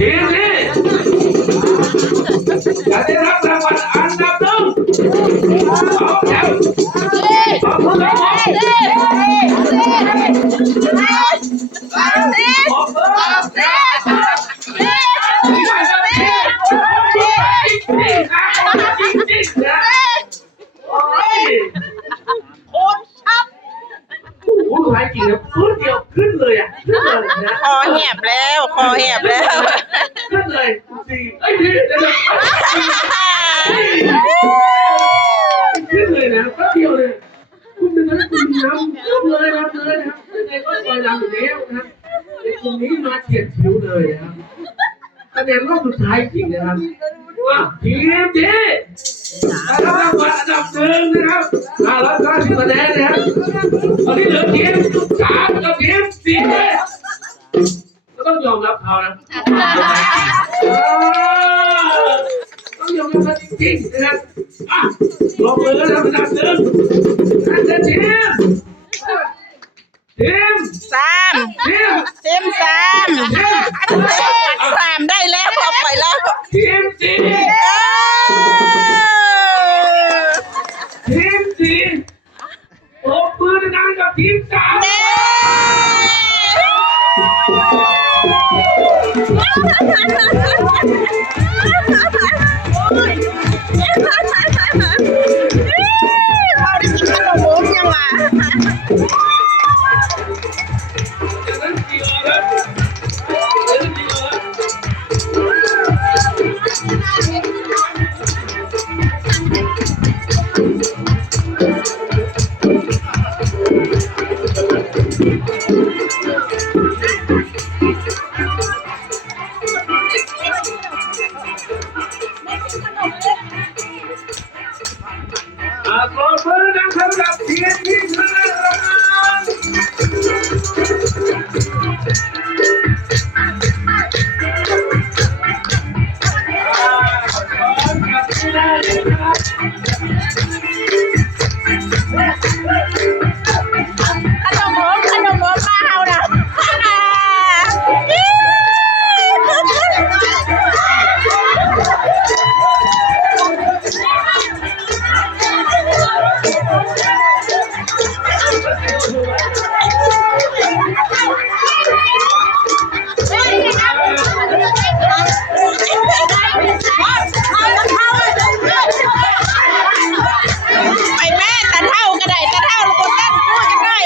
ทีมนี้จะได้รับรางวัลอันดับหนึ่งเอาแล้วขอบคุณครับผู้ชายจริงนะพูดเดียวขึ้นเลยอ่ะขึ้นเลยนะ คอแหบแล้วคอแหบแล้ว ขึ้นเลยสี่เอ้ยพี่เดี๋ยวขึ้นเลยนะแป๊บเดียวเลยคุณเป็นนักคุณน้ำขึ้นเลยนะเลยนะครับยังไงก็คอยนำอยู่แล้วนะในกลุ่มนี้มาเฉียดฉิวเลยนะครับคะแนนรอบสุดท้ายจริงนะครับทีมที่ได้รับรางวัลอันดับหนึ่งนะครับ590คะแนนนะครับตอนนี้เหลือทีม3กับทีม4เลยก็ต้องยอมรับเขานะต้องยอมรับเขาจริงๆนะครับลงมือแล้วอันดับหนึ่งนั่นคือทีมสามได้แล้วพอไปแล้ว ทีม4โอ้ปืนดังกับทีม3เราได้กินขนมโบ๊ทยังวะขอปืนดังสำหรับทีมที่ชนะขนมโบ๊ทมาเอานะไปแม่ตาเท่าก็ได้ตาเท่าลูกคนตั้งพูดกันได้